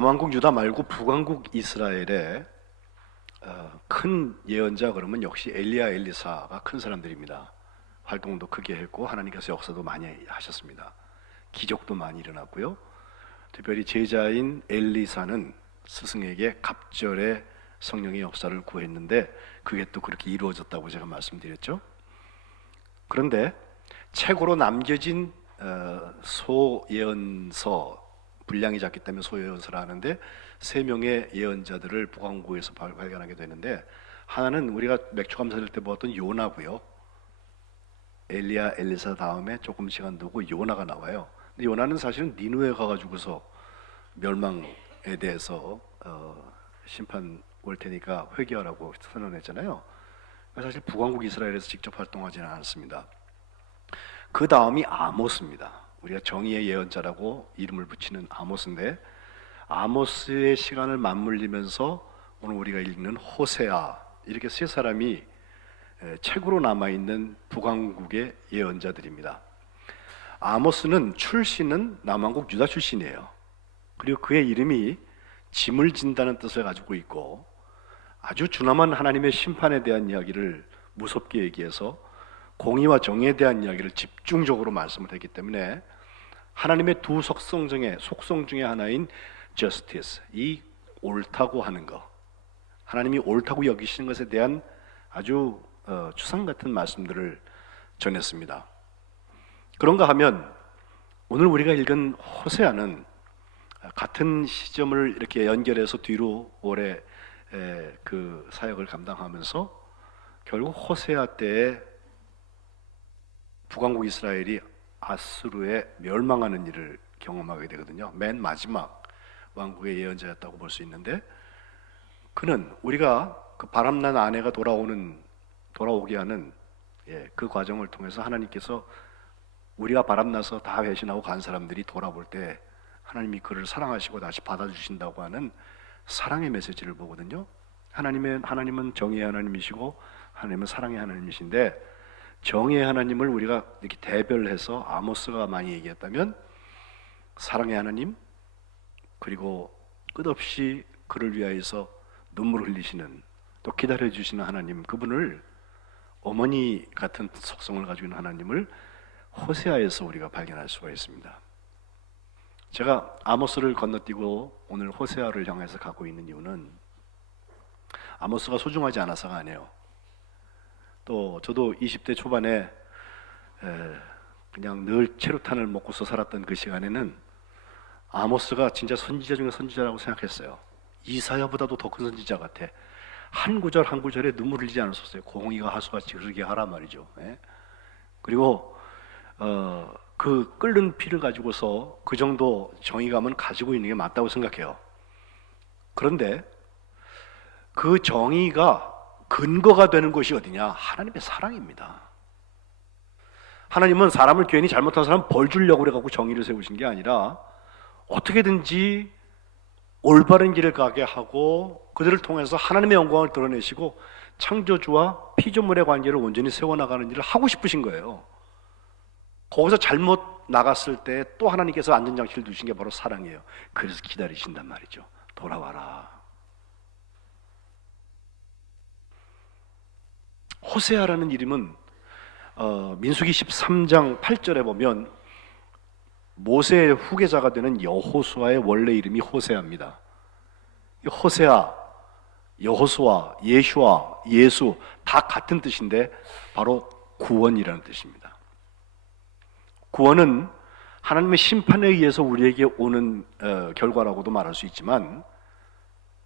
남왕국 유다 말고 북왕국 이스라엘의 큰 예언자 그러면 역시 엘리야, 엘리사가 큰 사람들입니다. 활동도 크게 했고 하나님께서 역사도 많이 하셨습니다. 기적도 많이 일어났고요. 특별히 제자인 엘리사는 스승에게 갑절에 성령의 역사를 구했는데 그게 또 그렇게 이루어졌다고 제가 말씀드렸죠. 그런데 책으로 남겨진 소예언서, 분량이 작기 때문에 소예언서라 하는데 3명의 예언자들을 북왕국에서 발견하게 되는데, 하나는 우리가 맥주감사절 때 보았던 요나고요. 엘리야, 엘리사 다음에 조금 시간 두고 요나가 나와요. 근데 요나는 사실은 니누에 가가지고서 멸망에 대해서 심판 올 테니까 회개하라고 선언했잖아요. 사실 북왕국 이스라엘에서 직접 활동하지는 않았습니다. 그 다음이 아모스입니다. 우리가 정의의 예언자라고 이름을 붙이는 아모스인데, 아모스의 시간을 맞물리면서 오늘 우리가 읽는 호세아, 이렇게 3사람이 책으로 남아있는 북왕국의 예언자들입니다. 아모스는 출신은 남왕국 유다 출신이에요. 그리고 그의 이름이 짐을 진다는 뜻을 가지고 있고, 아주 준엄한 하나님의 심판에 대한 이야기를 무섭게 얘기해서 공의와 정의에 대한 이야기를 집중적으로 말씀을 했기 때문에 하나님의 두 속성 중에 하나인 justice, 이 옳다고 하는 것, 하나님이 옳다고 여기시는 것에 대한 아주 추상 같은 말씀들을 전했습니다. 그런가 하면 오늘 우리가 읽은 호세아는 같은 시점을 이렇게 연결해서 뒤로 오래 그 사역을 감당하면서 결국 호세아 때에 북왕국 이스라엘이 아수르에 멸망하는 일을 경험하게 되거든요. 맨 마지막 왕국의 예언자였다고 볼 수 있는데, 그는 우리가 그 바람난 아내가 돌아오게 하는 그 과정을 통해서 하나님께서 우리가 바람나서 다 배신하고 간 사람들이 돌아볼 때 하나님이 그를 사랑하시고 다시 받아주신다고 하는 사랑의 메시지를 보거든요. 하나님은 정의의 하나님이시고 하나님은 사랑의 하나님이신데, 정의의 하나님을 우리가 이렇게 대별해서 아모스가 많이 얘기했다면, 사랑의 하나님, 그리고 끝없이 그를 위하여서 눈물을 흘리시는, 또 기다려주시는 하나님, 그분을, 어머니 같은 속성을 가지고 있는 하나님을 호세아에서 우리가 발견할 수가 있습니다. 제가 아모스를 건너뛰고 오늘 호세아를 향해서 가고 있는 이유는 아모스가 소중하지 않아서가 아니에요. 또 저도 20대 초반에 그냥 늘 체류탄을 먹고서 살았던 그 시간에는 아모스가 진짜 선지자 중에 선지자라고 생각했어요. 이사야보다도 더 큰 선지자 같아. 한 구절 한 구절에 눈물을 흘리지 않았었어요. 공의가 하수같이 흐르게 하라 말이죠. 그리고 그 끓는 피를 가지고서 그 정도 정의감은 가지고 있는 게 맞다고 생각해요. 그런데 그 정의가 근거가 되는 것이 어디냐? 하나님의 사랑입니다. 하나님은 사람을 괜히 잘못한 사람 벌 주려고 그래갖고 정의를 세우신 게 아니라 어떻게든지 올바른 길을 가게 하고 그들을 통해서 하나님의 영광을 드러내시고 창조주와 피조물의 관계를 온전히 세워나가는 일을 하고 싶으신 거예요. 거기서 잘못 나갔을 때 또 하나님께서 안전장치를 두신 게 바로 사랑이에요. 그래서 기다리신단 말이죠. 돌아와라. 호세아라는 이름은 민수기 13장 8절에 보면 모세의 후계자가 되는 여호수아의 원래 이름이 호세아입니다. 호세아, 여호수아, 예슈아, 예수 다 같은 뜻인데 바로 구원이라는 뜻입니다. 구원은 하나님의 심판에 의해서 우리에게 오는 결과라고도 말할 수 있지만,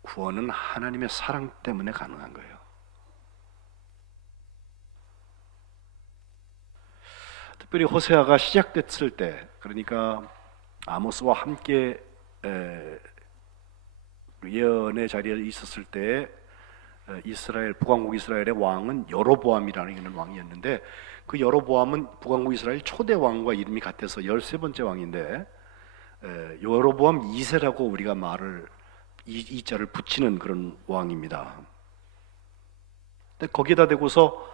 구원은 하나님의 사랑 때문에 가능한 거예요. 특별히 호세아가 시작됐을 때, 그러니까 아모스와 함께 예언의 자리에 있었을 때 북왕국 이스라엘의 왕은 여로보암이라는 왕이었는데, 그 여로보암은 북왕국 이스라엘 초대 왕과 이름이 같아서 13번째 왕인데, 여로보암 2세라고 우리가 말을 이자를 붙이는 그런 왕입니다. 근데 거기에다 대고서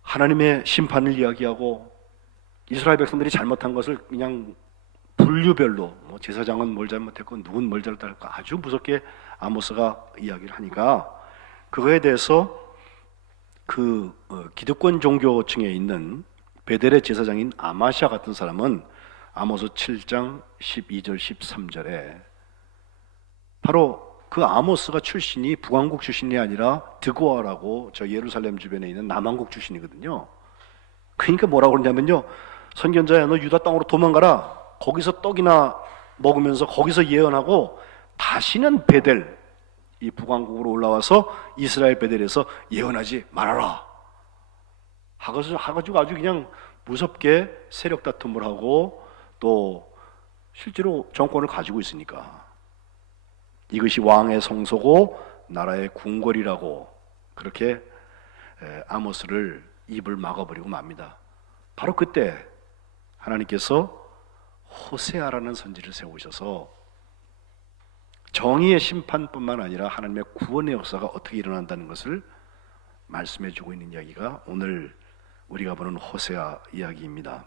하나님의 심판을 이야기하고 이스라엘 백성들이 잘못한 것을 그냥 분류별로 제사장은 뭘 잘못했고 누군 뭘 잘못했고 아주 무섭게 아모스가 이야기를 하니까 그거에 대해서 기득권 종교층에 있는 베델의 제사장인 아마샤 같은 사람은 아모스 7장 12절 13절에 바로 그 아모스가 출신이 북왕국 출신이 아니라 드고아라고 저 예루살렘 주변에 있는 남왕국 출신이거든요. 그러니까 뭐라고 그러냐면요, 선견자야 너 유다 땅으로 도망가라. 거기서 떡이나 먹으면서 거기서 예언하고 다시는 베델 이 북왕국으로 올라와서 이스라엘 베델에서 예언하지 말아라 하가지고 아주 그냥 무섭게 세력 다툼을 하고 또 실제로 정권을 가지고 있으니까 이것이 왕의 성소고 나라의 궁궐이라고 그렇게 아모스를 입을 막아버리고 맙니다. 바로 그때 하나님께서 호세아라는 선지를 세우셔서 정의의 심판뿐만 아니라 하나님의 구원의 역사가 어떻게 일어난다는 것을 말씀해 주고 있는 이야기가 오늘 우리가 보는 호세아 이야기입니다.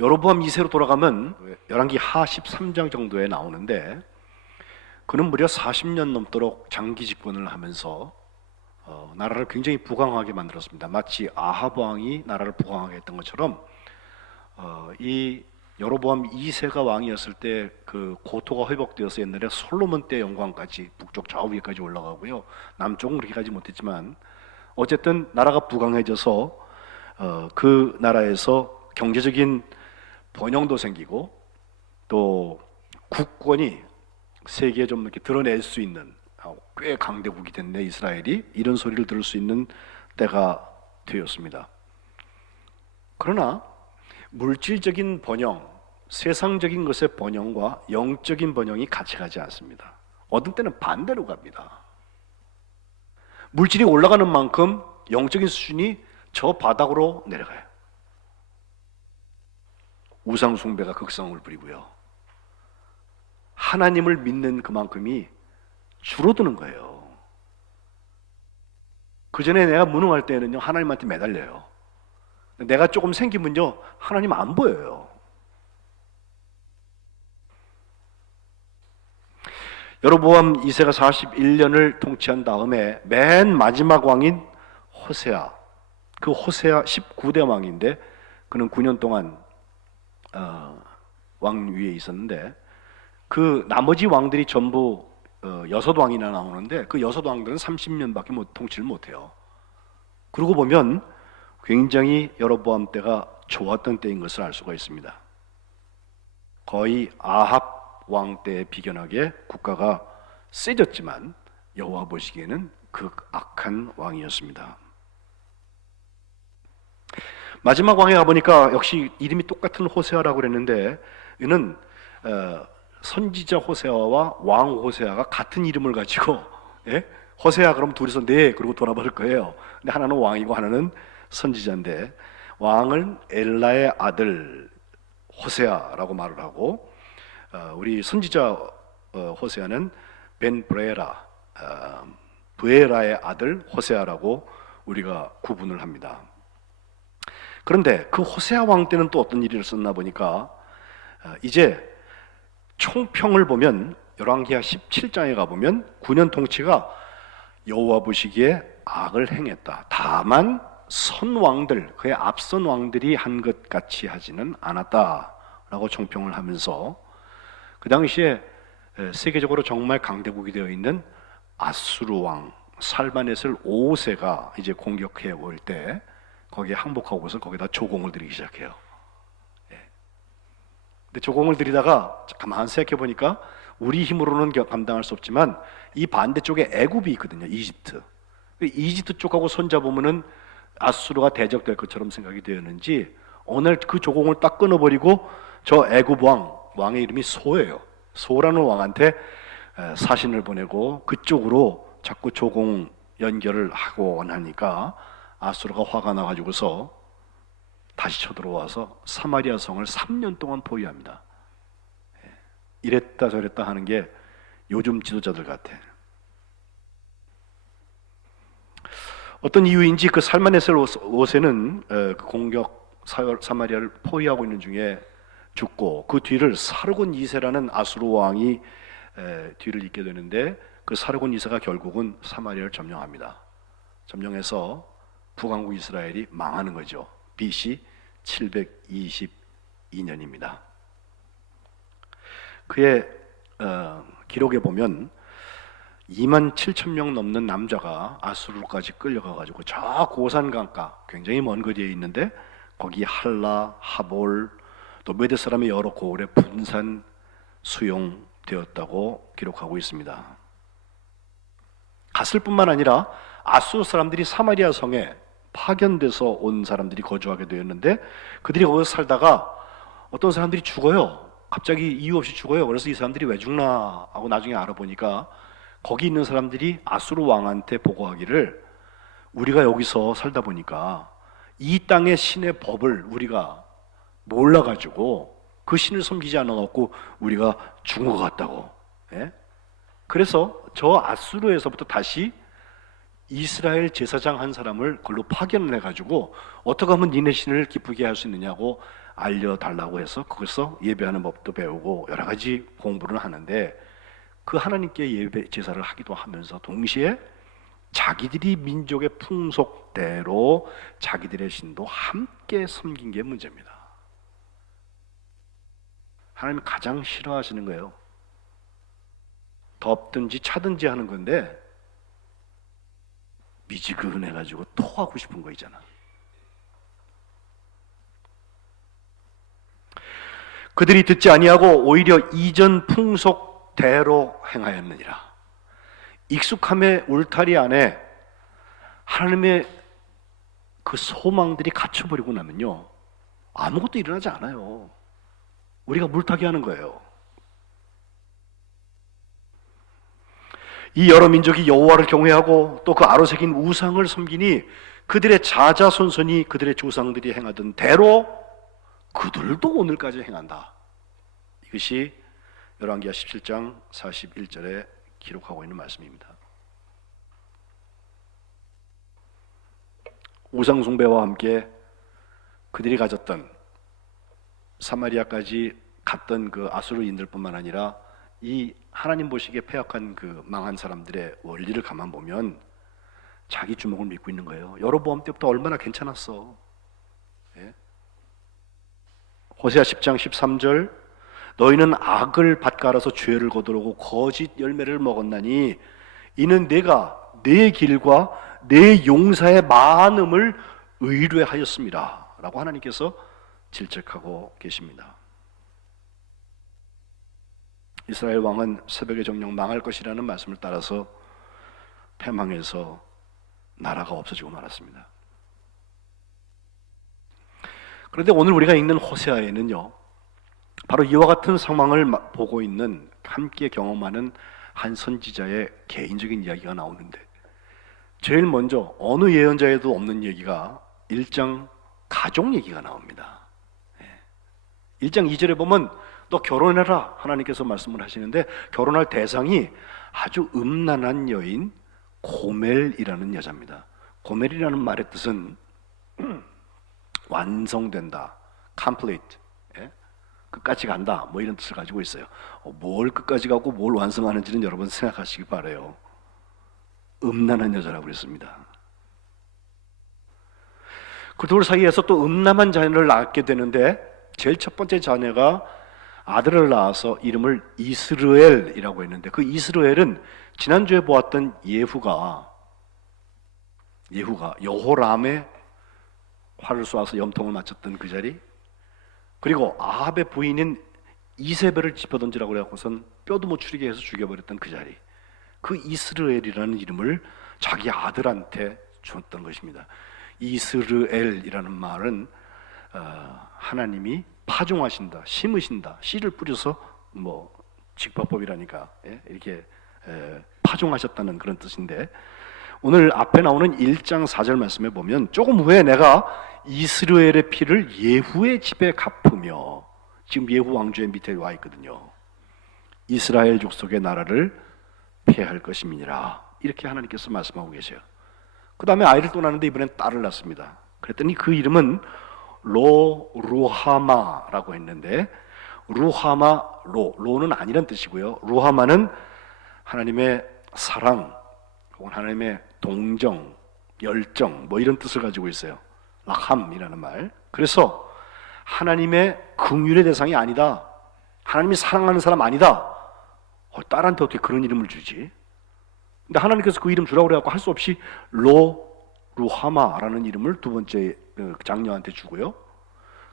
여로보암 2세로 돌아가면 열왕기 하 13장 정도에 나오는데 그는 무려 40년 넘도록 장기 집권을 하면서 나라를 굉장히 부강하게 만들었습니다. 마치 아합 왕이 나라를 부강하게 했던 것처럼 이 여로보암 2세가 왕이었을 때 그 고토가 회복되어서 옛날에 솔로몬 때 영광까지 북쪽 좌우위까지 올라가고요. 남쪽은 그렇게 가지 못했지만 어쨌든 나라가 부강해져서 그 나라에서 경제적인 번영도 생기고 또 국권이 세계에 좀 이렇게 드러낼 수 있는 꽤 강대국이 됐네 이스라엘이 이런 소리를 들을 수 있는 때가 되었습니다. 그러나 물질적인 번영, 세상적인 것의 번영과 영적인 번영이 같이 가지 않습니다. 어떤 때는 반대로 갑니다. 물질이 올라가는 만큼 영적인 수준이 저 바닥으로 내려가요. 우상 숭배가 극성을 부리고요. 하나님을 믿는 그만큼이 줄어드는 거예요. 그 전에 내가 무능할 때는요 하나님한테 매달려요. 내가 조금 생기면요 하나님 안 보여요. 여로보암 2세가 41년을 통치한 다음에 맨 마지막 왕인 호세아, 그 호세아 19대 왕인데 그는 9년 동안 왕위에 있었는데 그 나머지 왕들이 전부 6왕이나 나오는데 그 6왕들은 30년밖에 통치를 못해요. 그러고 보면 굉장히 여로보암 때가 좋았던 때인 것을 알 수가 있습니다. 거의 아합 왕 때에 비견하게 국가가 세졌지만 여호와 보시기에는 극악한 왕이었습니다. 마지막 왕에 가보니까 역시 이름이 똑같은 호세아라고 그랬는데 이는 선지자 호세아와 왕 호세아가 같은 이름을 가지고 호세아 그럼 둘이서 네 그러고 돌아버릴 거예요. 근데 하나는 왕이고 하나는 선지자인데 왕은 엘라의 아들 호세아라고 말을 하고 우리 선지자 호세아는 벤 브레라 브에라의 아들 호세아라고 우리가 구분을 합니다. 그런데 그 호세아 왕 때는 또 어떤 일이 있었나 보니까 이제 총평을 보면 열왕기하 17장에 가보면 9년 통치가 여호와 보시기에 악을 행했다. 다만 선왕들 그의 앞선 왕들이 한 것 같이 하지는 않았다라고 총평을 하면서 그 당시에 세계적으로 정말 강대국이 되어 있는 아수르 왕 살마네슬 5세가 이제 공격해 올 때 거기에 항복하고서 거기다 조공을 들이기 시작해요. 근데 조공을 들이다가 가만 생각해 보니까 우리 힘으로는 감당할 수 없지만 이 반대쪽에 애굽이 있거든요. 이집트. 이집트 쪽하고 손잡으면은 아수르가 대적될 것처럼 생각이 되었는지 어느 날 그 조공을 딱 끊어버리고 저 애굽 왕의 이름이 소예요. 소라는 왕한테 사신을 보내고 그쪽으로 자꾸 조공 연결을 하고 하니까 아수르가 화가 나가지고서 다시 쳐들어와서 사마리아 성을 3년 동안 포위합니다. 이랬다 저랬다 하는 게 요즘 지도자들 같아. 어떤 이유인지 그 살마네셀 5세는 그 공격 사마리아를 포위하고 있는 중에 죽고 그 뒤를 사르곤 2세라는 아수르 왕이 뒤를 잇게 되는데, 그 사르곤 2세가 결국은 사마리아를 점령합니다. 점령해서 북왕국 이스라엘이 망하는 거죠. BC 722년입니다. 그의 기록에 보면 2만 7천 명 넘는 남자가 아수르까지 끌려가가지고 저 고산 강가, 굉장히 먼 거리에 있는데 거기 할라, 하볼, 또 메대 사람의 여러 고을에 분산 수용되었다고 기록하고 있습니다. 갔을 뿐만 아니라 아수르 사람들이 사마리아 성에 파견돼서 온 사람들이 거주하게 되었는데, 그들이 거기서 살다가 어떤 사람들이 죽어요. 갑자기 이유 없이 죽어요. 그래서 이 사람들이 왜 죽나 하고 나중에 알아보니까 거기 있는 사람들이 아수르 왕한테 보고하기를, 우리가 여기서 살다 보니까 이 땅의 신의 법을 우리가 몰라가지고 그 신을 섬기지 않아갖고 우리가 죽은 것 같다고. 예? 그래서 저 아수르에서부터 다시 이스라엘 제사장 한 사람을 그걸로 파견을 해가지고 어떻게 하면 니네 신을 기쁘게 할 수 있느냐고 알려달라고 해서 거기서 예배하는 법도 배우고 여러 가지 공부를 하는데, 그 하나님께 예배 제사를 하기도 하면서 동시에 자기들이 민족의 풍속대로 자기들의 신도 함께 섬긴 게 문제입니다. 하나님이 가장 싫어하시는 거예요. 덥든지 차든지 하는 건데 미지근해가지고 토하고 싶은 거 있잖아. 그들이 듣지 아니하고 오히려 이전 풍속대로 행하였느니라. 익숙함의 울타리 안에 하나님의 그 소망들이 갇혀버리고 나면요, 아무것도 일어나지 않아요. 우리가 물타기 하는 거예요. 이 여러 민족이 여호와를 경외하고 또 그 아로 새긴 우상을 섬기니 그들의 자자손손이 그들의 조상들이 행하던 대로 그들도 오늘까지 행한다. 이것이 열왕기하 17장 41절에 기록하고 있는 말씀입니다. 우상 숭배와 함께 그들이 가졌던 사마리아까지 갔던 그 아수르인들뿐만 아니라 이 하나님 보시기에 패역한 그 망한 사람들의 원리를 가만 보면 자기 주먹을 믿고 있는 거예요. 여로보암 때부터 얼마나 괜찮았어. 예? 호세아 10장 13절, 너희는 악을 밭갈아서 죄를 거두려고 거짓 열매를 먹었나니 이는 내가 내 길과 내 용사의 많음을 의뢰하였습니다 라고 하나님께서 질책하고 계십니다. 이스라엘 왕은 새벽의 정령 망할 것이라는 말씀을 따라서 패망해서 나라가 없어지고 말았습니다. 그런데 오늘 우리가 읽는 호세아에는요, 바로 이와 같은 상황을 보고 있는, 함께 경험하는 한 선지자의 개인적인 이야기가 나오는데, 제일 먼저 어느 예언자에도 없는 얘기가 1장 가족 얘기가 나옵니다. 1장 2절에 보면 너 결혼해라 하나님께서 말씀을 하시는데, 결혼할 대상이 아주 음란한 여인 고멜이라는 여자입니다. 고멜이라는 말의 뜻은 완성된다, complete, 끝까지 간다, 뭐 이런 뜻을 가지고 있어요. 뭘 끝까지 가고 뭘 완성하는지는 여러분 생각하시기 바라요. 음란한 여자라고 그랬습니다. 그 둘 사이에서 또 음란한 자녀를 낳게 되는데, 제일 첫 번째 자녀가 아들을 낳아서 이름을 이스르엘이라고 했는데, 그 이스르엘은 지난주에 보았던 예후가 여호람의 활을 쏘아서 염통을 맞췄던 그 자리, 그리고 아합의 부인인 이세벨을 짚어던지라고 해갖고선 뼈도 못 추리게 해서 죽여버렸던 그 자리, 그 이스르엘이라는 이름을 자기 아들한테 줬던 것입니다. 이스르엘이라는 말은 하나님이 파종하신다, 심으신다, 씨를 뿌려서 뭐 직파법이라니까 이렇게 파종하셨다는 그런 뜻인데, 오늘 앞에 나오는 1장 4절 말씀에 보면 조금 후에 내가 이스라엘의 피를 예후의 집에 갚으며, 지금 예후 왕조의 밑에 와 있거든요. 이스라엘 족속의 나라를 폐할 것임이니라, 이렇게 하나님께서 말씀하고 계세요. 그 다음에 아이를 또 낳는데 이번엔 딸을 낳습니다. 그랬더니 그 이름은 로루하마라고 했는데, 루하마 로는 아니란 뜻이고요. 루하마는 하나님의 사랑 혹은 하나님의 동정, 열정 뭐 이런 뜻을 가지고 있어요. 라함이라는 말. 그래서 하나님의 긍휼의 대상이 아니다. 하나님이 사랑하는 사람 아니다. 딸한테 어떻게 그런 이름을 주지? 근데 하나님께서 그 이름 주라고 그래갖고 할 수 없이 루하마라는 이름을 두 번째 장녀한테 주고요.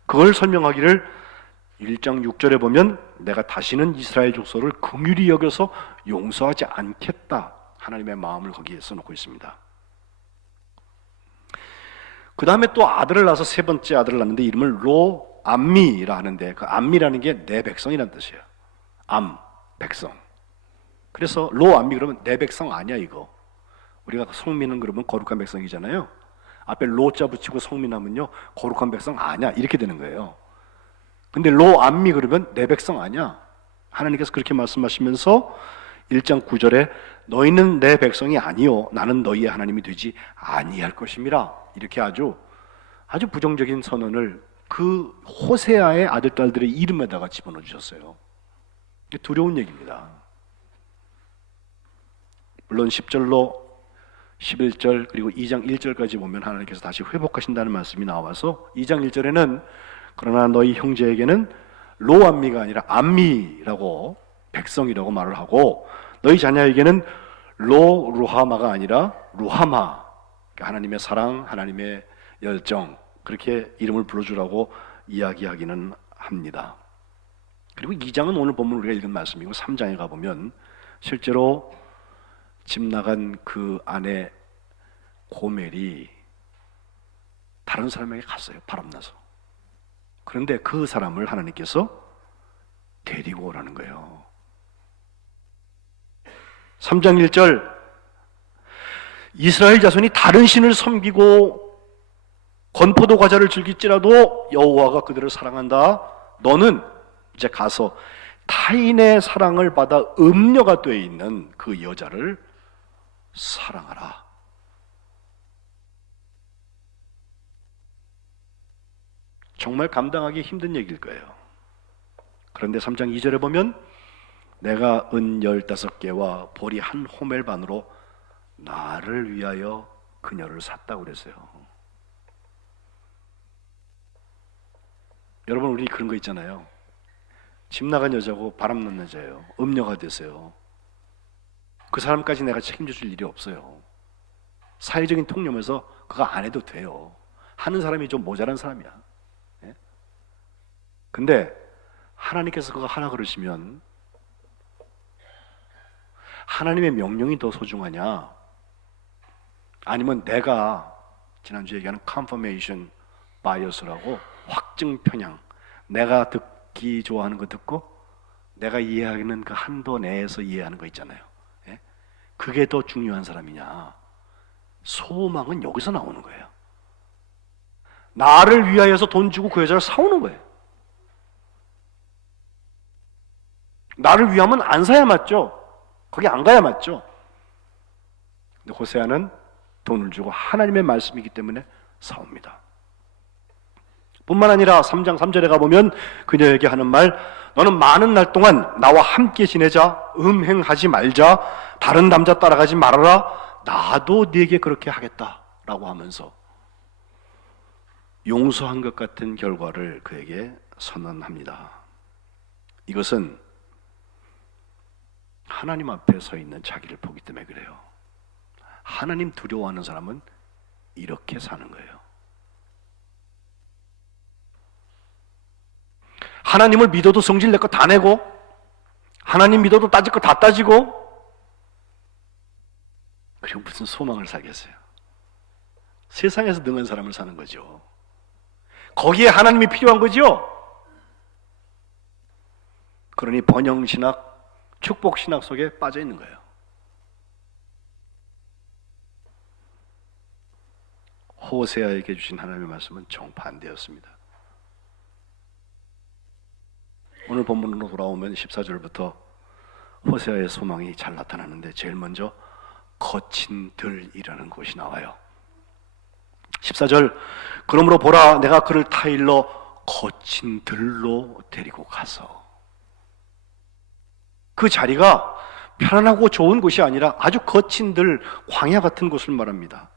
그걸 설명하기를 1장 6절에 보면 내가 다시는 이스라엘 족속을 긍휼히 여겨서 용서하지 않겠다. 하나님의 마음을 거기에 써놓고 있습니다. 그 다음에 또 아들을 낳아서 세 번째 아들을 낳는데 이름을 로암미라 하는데 그 암미라는 게 내 백성이라는 뜻이에요. 백성. 그래서 로암미 그러면 내 백성 아니야 이거. 우리가 성민은 그러면 거룩한 백성이잖아요. 앞에 로자 붙이고 성민하면요 거룩한 백성 아니야 이렇게 되는 거예요. 근데 로암미 그러면 내 백성 아니야. 하나님께서 그렇게 말씀하시면서 1장 9절에 너희는 내 백성이 아니요 나는 너희의 하나님이 되지 아니할 것임이라. 이렇게 아주 부정적인 선언을 그 호세아의 아들 딸들의 이름에다가 집어넣어 주셨어요. 두려운 얘기입니다. 물론 10절로 11절 그리고 2장 1절까지 보면 하나님께서 다시 회복하신다는 말씀이 나와서 2장 1절에는 그러나 너희 형제에게는 로암미가 아니라 암미라고 백성이라고 말을 하고 너희 자녀에게는 루하마가 아니라 루하마 하나님의 사랑, 하나님의 열정 그렇게 이름을 불러주라고 이야기하기는 합니다. 그리고 2장은 오늘 본문 우리가 읽은 말씀이고 3장에 가보면 실제로 집 나간 그 아내 고멜이 다른 사람에게 갔어요. 바람나서. 그런데 그 사람을 하나님께서 데리고 오라는 거예요. 3장 1절 이스라엘 자손이 다른 신을 섬기고 건포도 과자를 즐길지라도 여호와가 그들을 사랑한다. 너는 이제 가서 타인의 사랑을 받아 음녀가 되어 있는 그 여자를 사랑하라. 정말 감당하기 힘든 얘기일 거예요. 그런데 3장 2절에 보면 내가 은 15개와 보리 한 호멜 반으로 나를 위하여 그녀를 샀다고 그랬어요. 여러분 우리 그런 거 있잖아요. 집 나간 여자고 바람난 여자예요. 음녀가 됐어요. 그 사람까지 내가 책임져 줄 일이 없어요. 사회적인 통념에서 그거 안 해도 돼요. 하는 사람이 좀 모자란 사람이야. 예? 근데 하나님께서 그거 하나 그러시면 하나님의 명령이 더 소중하냐? 아니면 내가 지난주에 얘기하는 confirmation bias라고 확증 편향, 내가 듣기 좋아하는 거 듣고 내가 이해하는 그 한도 내에서 이해하는 거 있잖아요. 예? 그게 더 중요한 사람이냐? 소망은 여기서 나오는 거예요. 나를 위하여서 돈 주고 그 여자를 사오는 거예요. 나를 위하면 안 사야 맞죠? 거기 안 가야 맞죠? 근데 호세아는 돈을 주고 하나님의 말씀이기 때문에 사옵니다. 뿐만 아니라 3장 3절에 가보면 그녀에게 하는 말 너는 많은 날 동안 나와 함께 지내자. 음행하지 말자. 다른 남자 따라가지 말아라. 나도 네게 그렇게 하겠다라고 하면서 용서한 것 같은 결과를 그에게 선언합니다. 이것은 하나님 앞에 서 있는 자기를 보기 때문에 그래요. 하나님 두려워하는 사람은 이렇게 사는 거예요. 하나님을 믿어도 성질 낼 거 다 내고 하나님 믿어도 따질 거 다 따지고 그리고 무슨 소망을 살겠어요. 세상에서 능한 사람을 사는 거죠. 거기에 하나님이 필요한 거죠. 그러니 번영신학, 축복신학 속에 빠져 있는 거예요. 호세아에게 주신 하나님의 말씀은 정반대였습니다. 오늘 본문으로 돌아오면 14절부터 호세아의 소망이 잘 나타나는데 제일 먼저 거친 들이라는 곳이 나와요. 14절 그러므로 보라 내가 그를 타일러 거친 들로 데리고 가서 그 자리가 편안하고 좋은 곳이 아니라 아주 거친 들 광야 같은 곳을 말합니다.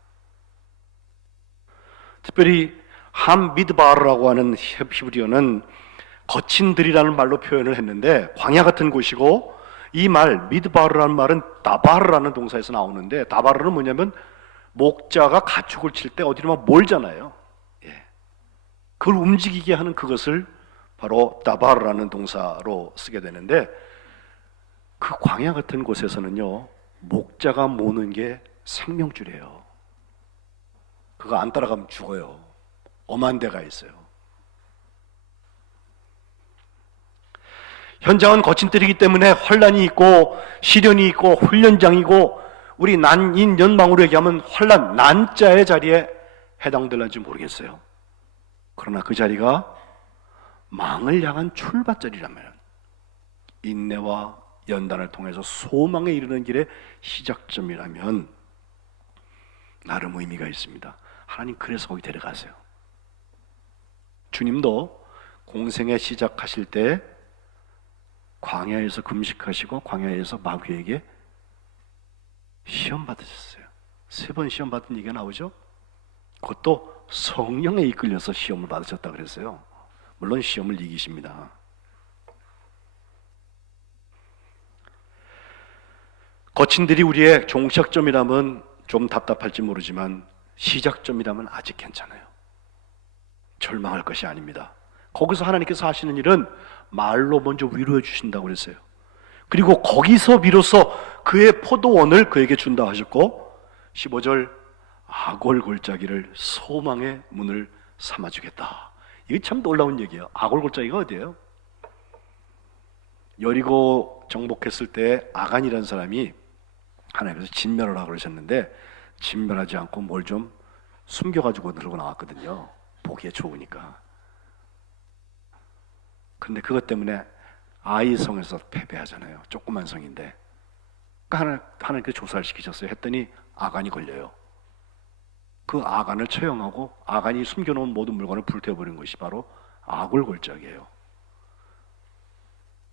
특별히 함미드바르라고 하는 히브리어는 거친 들이라는 말로 표현을 했는데 광야 같은 곳이고, 이 말 미드바르라는 말은 다바르라는 동사에서 나오는데, 다바르는 뭐냐면 목자가 가축을 칠 때 어디로 막 몰잖아요. 예. 그걸 움직이게 하는 그것을 바로 다바르라는 동사로 쓰게 되는데, 그 광야 같은 곳에서는요, 목자가 모는 게 생명줄이에요. 그거 안 따라가면 죽어요. 엄한 데가 있어요. 현장은 거친 들이기 때문에 환란이 있고 시련이 있고 훈련장이고, 우리 난인 연망으로 얘기하면 환란, 난자의 자리에 해당될는지 모르겠어요. 그러나 그 자리가 망을 향한 출발점이라면, 인내와 연단을 통해서 소망에 이르는 길의 시작점이라면 나름 의미가 있습니다. 하나님 그래서 거기 데려가세요. 주님도 공생애 시작하실 때 광야에서 금식하시고 광야에서 마귀에게 시험 받으셨어요. 3번 시험 받은 얘기가 나오죠. 그것도 성령에 이끌려서 시험을 받으셨다 그랬어요. 물론 시험을 이기십니다. 거친 들이 우리의 종착점이라면 좀 답답할지 모르지만 시작점이라면 아직 괜찮아요. 절망할 것이 아닙니다. 거기서 하나님께서 하시는 일은 말로 먼저 위로해 주신다고 그랬어요. 그리고 거기서 비로소 그의 포도원을 그에게 준다 하셨고, 15절 아골골짜기를 소망의 문을 삼아주겠다. 이게 참 놀라운 얘기예요. 아골골짜기가 어디예요? 여리고 정복했을 때 아간이라는 사람이 하나님께서 진멸하라고 그러셨는데, 진멸하지 않고 뭘 좀 숨겨가지고 들고 나왔거든요. 보기에 좋으니까. 근데 그것 때문에 아이성에서 패배하잖아요. 조그만 성인데. 그러니까 하나님께서 조사를 시키셨어요. 했더니 아간이 걸려요. 그 아간을 처형하고 아간이 숨겨놓은 모든 물건을 불태워버린 것이 바로 아골골짜기예요.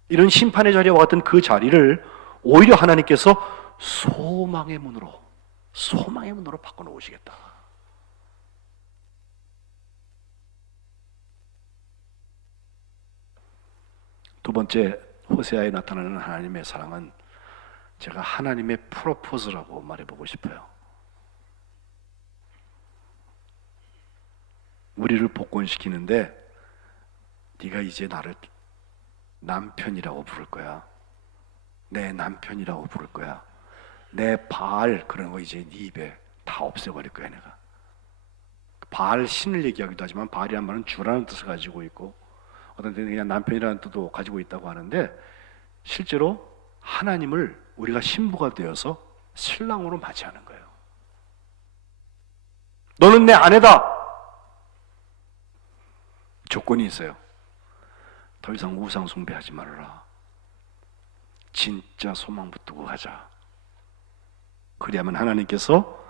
이런 심판의 자리와 같은 그 자리를 오히려 하나님께서 소망의 문으로 바꿔놓으시겠다. 두 번째, 호세아에 나타나는 하나님의 사랑은 제가 하나님의 프로포즈라고 말해보고 싶어요. 우리를 복권시키는데, 네가 이제 나를 남편이라고 부를 거야. 내 남편이라고 부를 거야. 내 바알 그런 거 이제 네 입에 다 없애버릴 거야 내가. 바알 신을 얘기하기도 하지만 바알이란 말은 주라는 뜻을 가지고 있고, 어떤 때는 그냥 남편이라는 뜻도 가지고 있다고 하는데, 실제로 하나님을 우리가 신부가 되어서 신랑으로 맞이하는 거예요. 너는 내 아내다. 조건이 있어요. 더 이상 우상 숭배하지 말아라. 진짜 소망 붙들고 가자. 그리하면 하나님께서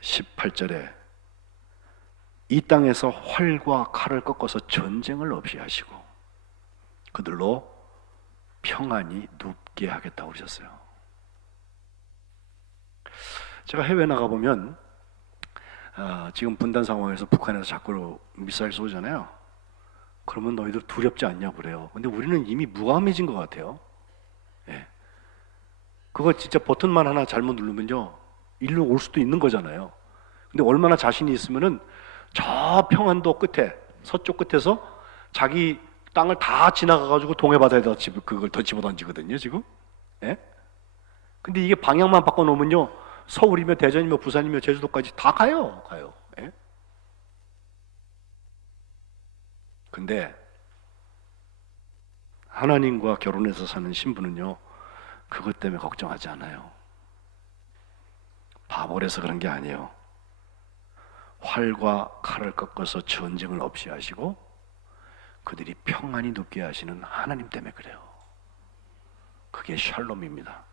18절에 이 땅에서 활과 칼을 꺾어서 전쟁을 없이 하시고 그들로 평안히 눕게 하겠다고 그러셨어요. 제가 해외 나가보면 지금 분단 상황에서 북한에서 자꾸 미사일 쏘잖아요. 그러면 너희들 두렵지 않냐고 그래요. 근데 우리는 이미 무감해진 것 같아요. 예. 그거 진짜 버튼만 하나 잘못 누르면요, 일로 올 수도 있는 거잖아요. 근데 얼마나 자신이 있으면은 저 평안도 끝에, 서쪽 끝에서 자기 땅을 다 지나가가지고 동해바다에다 그걸 더 집어던지거든요, 지금. 예? 근데 이게 방향만 바꿔놓으면요, 서울이며 대전이며 부산이며 제주도까지 다 가요. 예? 근데 하나님과 결혼해서 사는 신부는요, 그것 때문에 걱정하지 않아요. 바보라서 그런 게 아니에요. 활과 칼을 꺾어서 전쟁을 없이 하시고 그들이 평안히 눕게 하시는 하나님 때문에 그래요. 그게 샬롬입니다.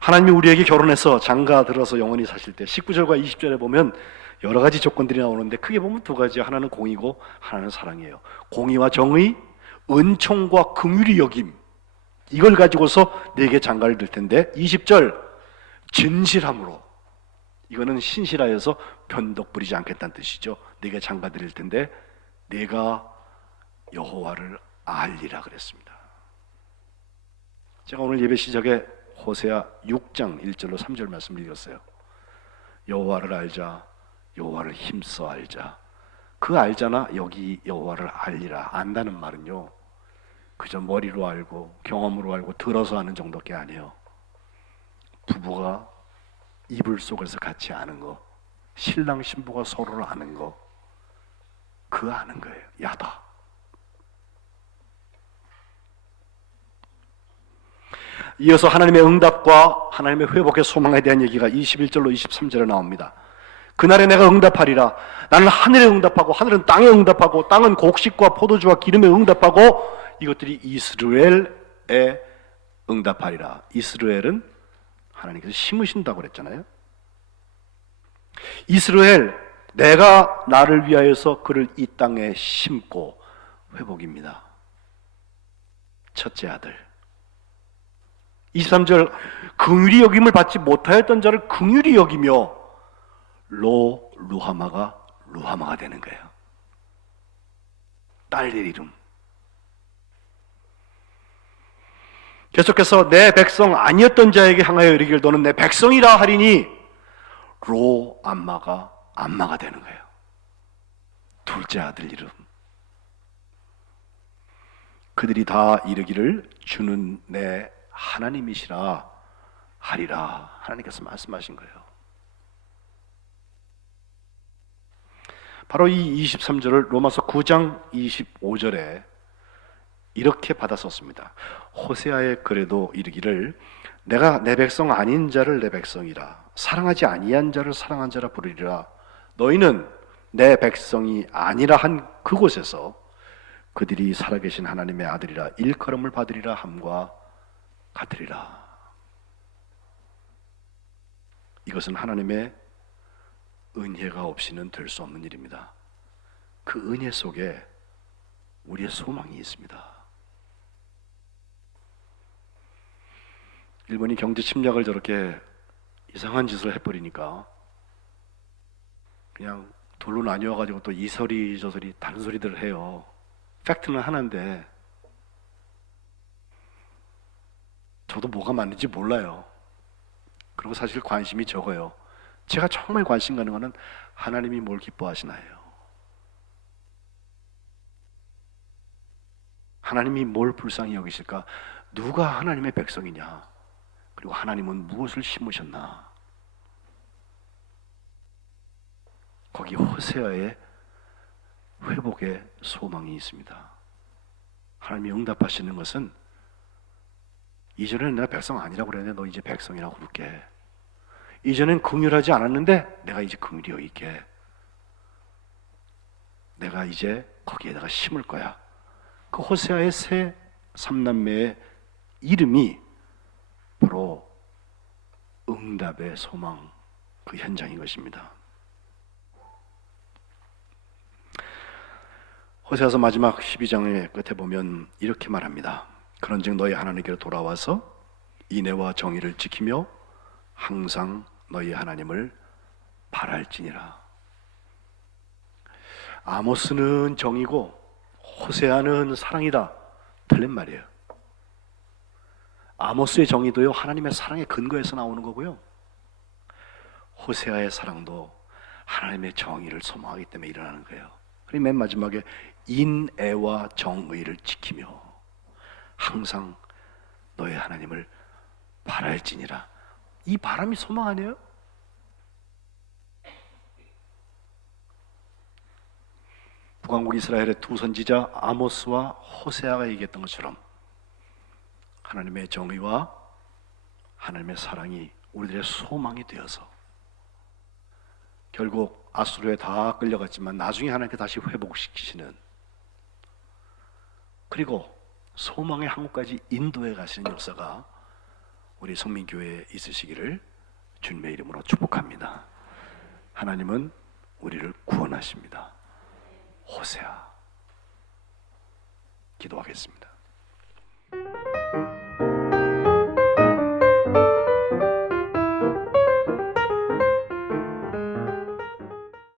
하나님이 우리에게 결혼해서 장가 들어서 영원히 사실 때 19절과 20절에 보면 여러 가지 조건들이 나오는데 크게 보면 두 가지. 하나는 공의고 하나는 사랑이에요. 공의와 정의, 은총과 긍휼히 여김, 이걸 가지고서 내게 장가를 들 텐데 20절 진실함으로, 이거는 신실하여서 변덕 부리지 않겠다는 뜻이죠. 내게 장가 드릴 텐데 내가 여호와를 알리라 그랬습니다. 제가 오늘 예배 시작에 호세아 6장 1절로 3절 말씀을 읽었어요. 여호와를 알자, 여호와를 힘써 알자. 그 알자나 여기 여호와를 알리라, 안다는 말은요 그저 머리로 알고 경험으로 알고 들어서 아는 정도밖에 아니에요. 부부가 이불 속에서 같이 아는 거, 신랑 신부가 서로를 아는 거, 그 아는 거예요. 야다. 이어서 하나님의 응답과 하나님의 회복의 소망에 대한 얘기가 21절로 23절에 나옵니다. 그날에 내가 응답하리라. 나는 하늘에 응답하고 하늘은 땅에 응답하고 땅은 곡식과 포도주와 기름에 응답하고 이것들이 이스라엘에 응답하리라. 이스라엘은 하나님께서 심으신다고 그랬잖아요. 이스라엘, 내가 나를 위하여서 그를 이 땅에 심고, 회복입니다. 첫째 아들. 23절 긍휼히 여김을 받지 못하였던 자를 긍휼히 여기며 루하마가 되는 거예요. 딸의 이름. 계속해서 내 백성 아니었던 자에게 향하여 이르기를 너는 내 백성이라 하리니 암마가 되는 거예요. 둘째 아들 이름. 그들이 다 이르기를 주는 내 하나님이시라 하리라. 하나님께서 말씀하신 거예요. 바로 이 23절을 로마서 9장 25절에 이렇게 받았었습니다. 호세아의 글에도 이르기를 내가 내 백성 아닌 자를 내 백성이라, 사랑하지 아니한 자를 사랑한 자라 부르리라. 너희는 내 백성이 아니라 한 그곳에서 그들이 살아계신 하나님의 아들이라 일컬음을 받으리라 함과 같으리라. 이것은 하나님의 은혜가 없이는 될 수 없는 일입니다. 그 은혜 속에 우리의 소망이 있습니다. 일본이 경제 침략을 저렇게 이상한 짓을 해버리니까 그냥 돌로 나뉘어가지고 또 이 소리 저 소리 다른 소리들을 해요. 팩트는 하나인데 저도 뭐가 맞는지 몰라요. 그리고 사실 관심이 적어요. 제가 정말 관심 가는 거는 하나님이 뭘 기뻐하시나요? 하나님이 뭘 불쌍히 여기실까? 누가 하나님의 백성이냐? 그리고 하나님은 무엇을 심으셨나? 거기 호세아의 회복의 소망이 있습니다. 하나님이 응답하시는 것은 이전에는 내가 백성 아니라고 그랬는데 너 이제 백성이라고 부를게. 이전엔 긍휼하지 않았는데 내가 이제 긍휼히 여길게. 내가 이제 거기에다가 심을 거야. 그 호세아의 세 삼남매의 이름이 바로 응답의 소망, 그 현장인 것입니다. 호세아서 마지막 12장의 끝에 보면 이렇게 말합니다. 그런즉 너희 하나님께로 돌아와서 인애와 정의를 지키며 항상 너희 하나님을 바랄지니라. 아모스는 정의고 호세아는 사랑이다. 틀린 말이에요. 아모스의 정의도요 하나님의 사랑의 근거에서 나오는 거고요, 호세아의 사랑도 하나님의 정의를 소망하기 때문에 일어나는 거예요. 그리고 맨 마지막에 인애와 정의를 지키며 항상 너의 하나님을 바랄지니라. 이 바람이 소망 아니에요? 북왕국 이스라엘의 두 선지자 아모스와 호세아가 얘기했던 것처럼 하나님의 정의와 하나님의 사랑이 우리들의 소망이 되어서 결국 아수르에 다 끌려갔지만 나중에 하나님께 다시 회복시키시는, 그리고 소망의 항구까지 인도해 가시는 역사가 우리 성민교회에 있으시기를 주님의 이름으로 축복합니다. 하나님은 우리를 구원하십니다. 호세아, 기도하겠습니다.